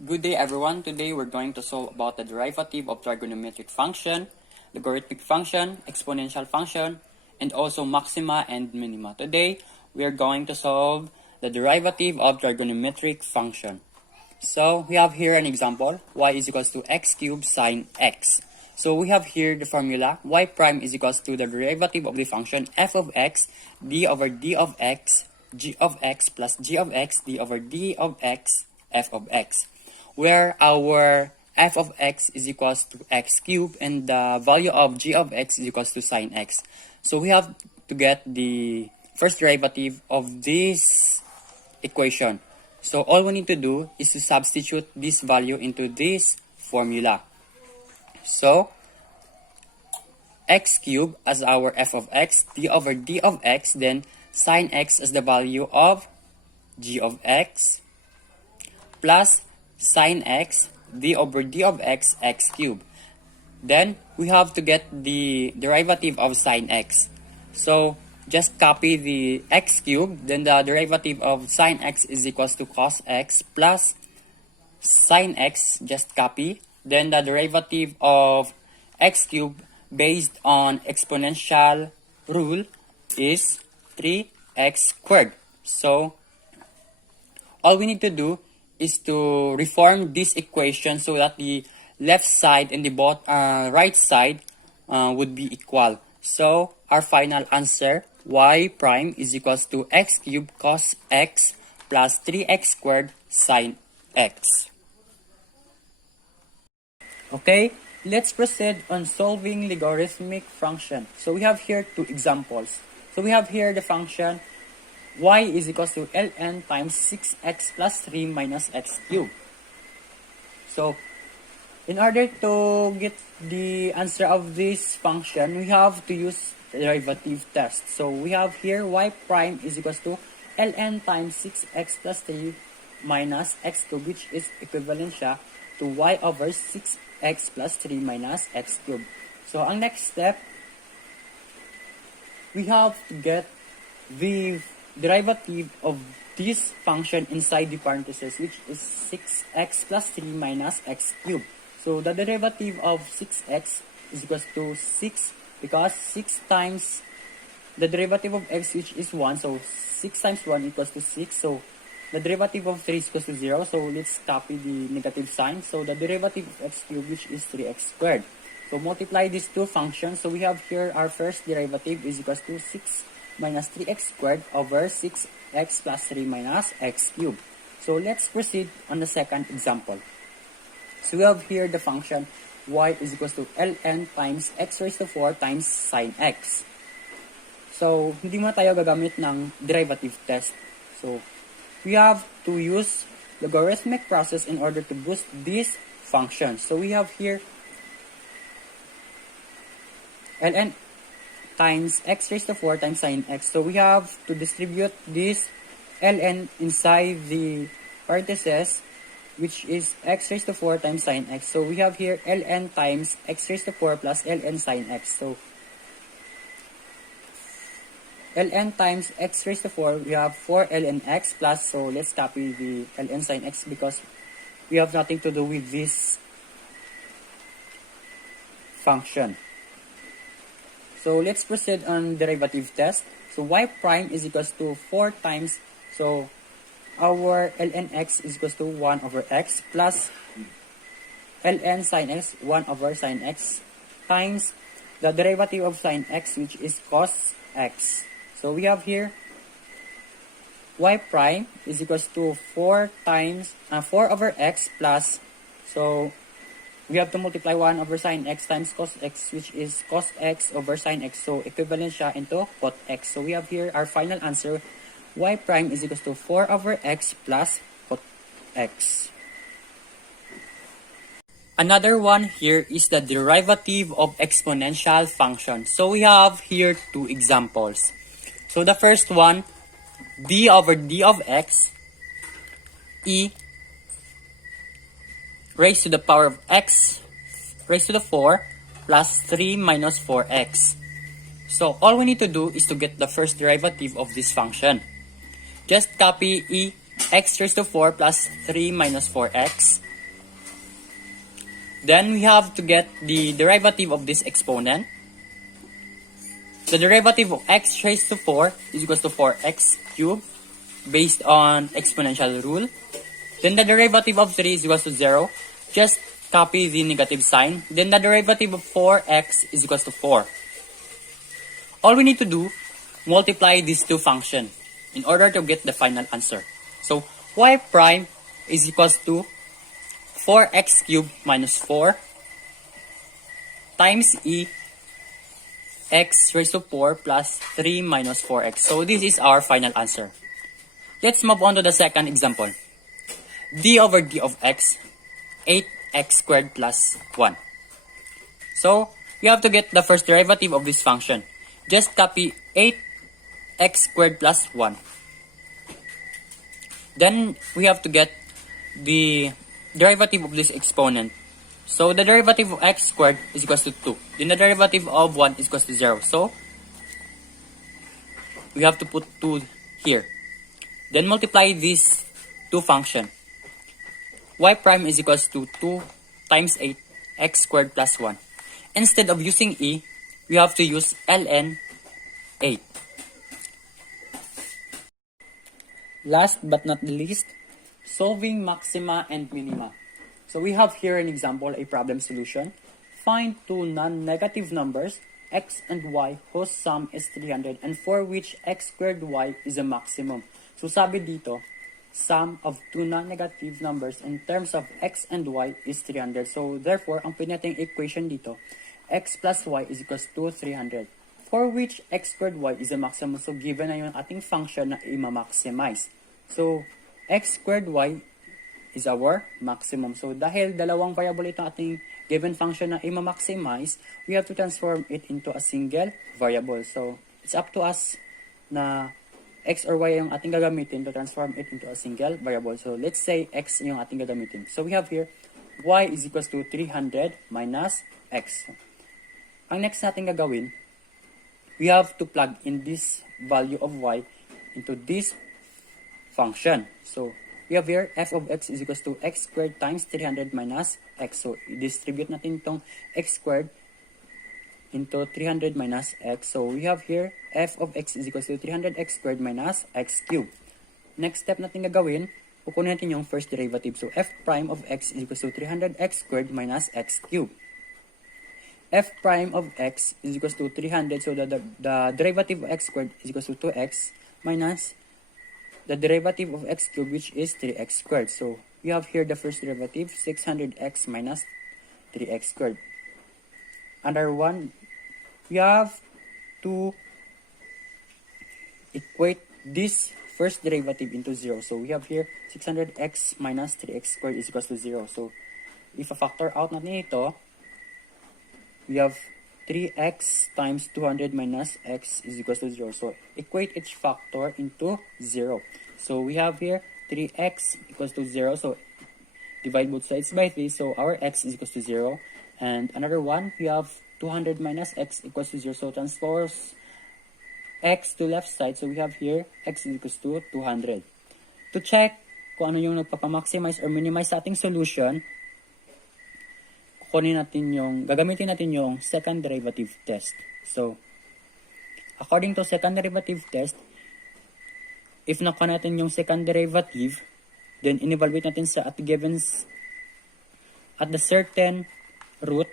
Good day everyone. Today we're going to solve about the derivative of trigonometric function, logarithmic function, exponential function, and also maxima and minima. Today we are going to solve the derivative of trigonometric function. So we have here an example, y is equals to x cubed sine x. So we have here the formula, y prime is equals to the derivative of the function f of x, d over d of x, g of x plus g of x, d over d of x, f of x. Where our f of x is equals to x cubed and the value of g of x is equals to sine x. So we have to get the first derivative of this equation. So all we need to do is to substitute this value into this formula. So x cubed as our f of x, d over d of x, then sine x as the value of g of x, plus sine x, d over d of x, x cubed. Then we have to get the derivative of sine x. So just copy the x cubed, then the derivative of sine x is equals to cos x plus sine x, just copy. Then the derivative of x cubed based on exponential rule is 3x squared. So all we need to do is to reform this equation so that the left side and the right side would be equal. So our final answer, y prime is equals to x cubed cos x plus 3x squared sine x. Okay, let's proceed on solving logarithmic function. So we have here two examples. So we have here the function y is equals to ln times 6x plus 3 minus x cubed. So in order to get the answer of this function, we have to use derivative test. So we have here y prime is equals to ln times 6x plus 3 minus x cubed, which is equivalent siya to y over 6x plus 3 minus x cubed. So ang next step, we have to get the derivative of this function inside the parentheses, which is 6x plus 3 minus x cubed. So the derivative of 6x is equals to 6 because 6 times the derivative of x, which is 1, so 6 times 1 equals to 6. So the derivative of 3 is equals to 0. So let's copy the negative sign. So the derivative of x cubed, which is 3x squared. So multiply these two functions. So we have here our first derivative is equals to 6 minus 3x squared over 6x plus 3 minus x cubed. So let's proceed on the second example. So we have here the function y is equals to ln times x raised to 4 times sine x. So hindi mo tayo gagamit ng derivative test. So we have to use logarithmic process in order to boost this function. So we have here ln times x raised to 4 times sine x. So we have to distribute this ln inside the parentheses, which is x raised to 4 times sine x. So we have here ln times x raised to 4 plus ln sine x. So ln times x raised to 4, we have 4 ln x plus, so let's copy the ln sine x because we have nothing to do with this function. So let's proceed on derivative test. So y prime is equals to 4 times, so our ln x is equals to 1 over x plus ln sine x, 1 over sine x, times the derivative of sine x, which is cos x. So we have here y prime is equals to 4 over x plus, so we have to multiply 1 over sine x times cos x, which is cos x over sine x. So equivalent siya into cot x. So we have here our final answer, y prime is equals to 4 over x plus cot x. Another one here is the derivative of exponential function. So we have here two examples. So the first one, d over d of x, e raised to the power of x raised to the 4 plus 3 minus 4x. So all we need to do is to get the first derivative of this function. Just copy e x raised to 4 plus 3 minus 4x Then we have to get the derivative of this exponent. The derivative of x raised to 4 is equals to 4x cubed based on exponential rule. Then the derivative of 3 is equals to 0. Just copy the negative sign. Then the derivative of 4x is equals to 4. All we need to do, multiply these two functions in order to get the final answer. So y prime is equals to 4x cubed minus 4 times e x raised to 4 plus 3 minus 4x. So this is our final answer. Let's move on to the second example. D over d of x, 8x squared plus 1. So we have to get the first derivative of this function. Just copy 8x squared plus 1. Then we have to get the derivative of this exponent. So the derivative of x squared is equals to 2. Then the derivative of 1 is equals to 0. So we have to put 2 here. Then multiply these two functions. Y prime is equals to 2 times 8 x squared plus 1. Instead of using e, we have to use ln 8. Last but not the least, solving maxima and minima. So we have here an example, a problem solution. Find two non-negative numbers, x and y, whose sum is 300 and for which x squared y is a maximum. So sabi dito, sum of two non-negative numbers in terms of x and y is 300. So therefore, ang pwede nating equation dito, x plus y is equals to 300. For which x squared y is a maximum. So given na yung ating function na i-maximize. So x squared y is our maximum. So dahil dalawang variable itong ating given function na i-maximize, we have to transform it into a single variable. So it's up to us na x or y yung ating gagamitin to transform it into a single variable. So let's say x yung ating gagamitin. So we have here y is equals to 300 minus x. Ang next natin gagawin, we have to plug in this value of y into this function. So we have here f of x is equals to x squared times 300 minus x. So i-distribute natin itong x squared into 300 minus x. So we have here f of x is equals to 300x squared minus x cubed. Next step natin gagawin, kukunin natin yung first derivative. So f prime of x is equals to 300x squared minus x cubed. F prime of x is equals to 300. So the derivative of x squared is equals to 2x minus the derivative of x cubed, which is 3x squared. So we have here the first derivative, 600x minus 3x squared. Under 1, we have to equate this first derivative into 0. So we have here 600x minus 3x squared is equals to 0. So if a factor out natin ito, we have 3x times 200 minus x is equals to 0. So equate each factor into 0. So we have here 3x equals to 0. So divide both sides by 3. So our x is equals to 0. And another one, we have 200 minus x equals to 0. So transpose x to left side. So we have here x is equals to 200. To check kung ano yung nagpapamaximize or minimize sa ating solution, gagamitin natin yung second derivative test. So, according to second derivative test, if nakuha natin yung second derivative, then in-evaluate natin sa at the certain root.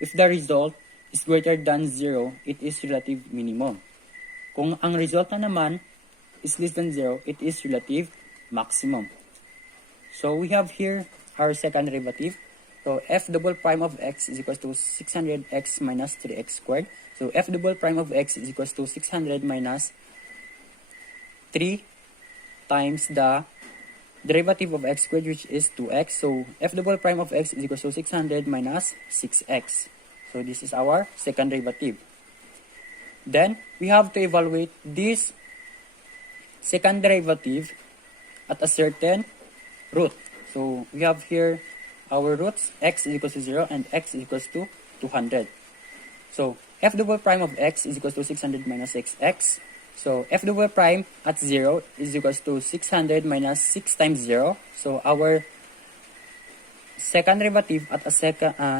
If the result is greater than 0, it is relative minimum. Kung ang result na naman is less than 0, it is relative maximum. So we have here our second derivative. So f double prime of x is equals to 600x minus 3x squared. So f double prime of x is equals to 600 minus 3 times the derivative of x squared, which is 2x. So f double prime of x is equals to 600 minus 6x. So this is our second derivative. Then we have to evaluate this second derivative at a certain root. So we have here our roots, x is equals to 0 and x is equals to 200. So f double prime of x is equals to 600 minus 6x. So f double prime at 0 is equals to 600 minus 6 times 0. So our second derivative at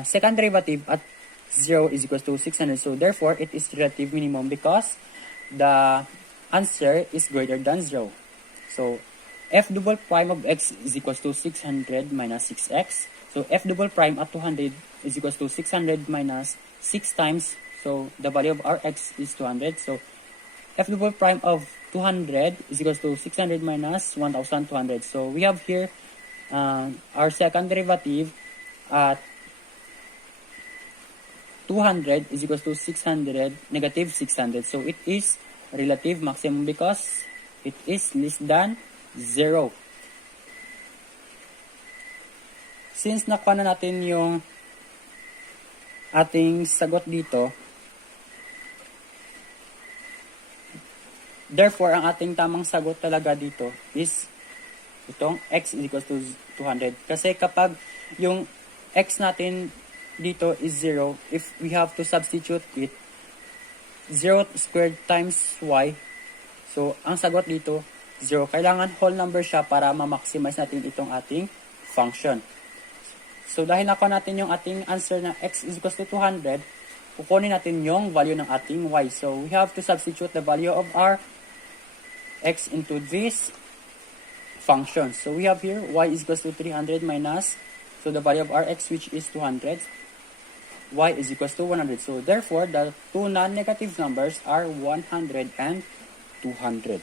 second derivative at 0 is equals to 600. So therefore, it is relative minimum because the answer is greater than 0. So f double prime of x is equals to 600 minus 6x. So f double prime at 200 is equals to 600 minus 6 times. So the value of our x is 200. So f double prime of 200 is equals to 600 minus 1200. So we have here our second derivative at 200 is equals to 600 negative 600. So it is relative maximum because it is less than 0. Since nakuha na natin yung ating sagot dito, therefore, ang ating tamang sagot talaga dito is itong x is equals to 200. Kasi kapag yung x natin dito is 0, if we have to substitute it, 0 squared times y, so ang sagot dito, 0. Kailangan whole number siya para ma-maximize natin itong ating function. So dahil nakuha natin yung ating answer na x is equals to 200, kukunin natin yung value ng ating y. So we have to substitute the value of our x into this function. So we have here y is equals to 300 minus, so the value of our x which is 200, y is equals to 100. So therefore, the two non-negative numbers are 100 and 200.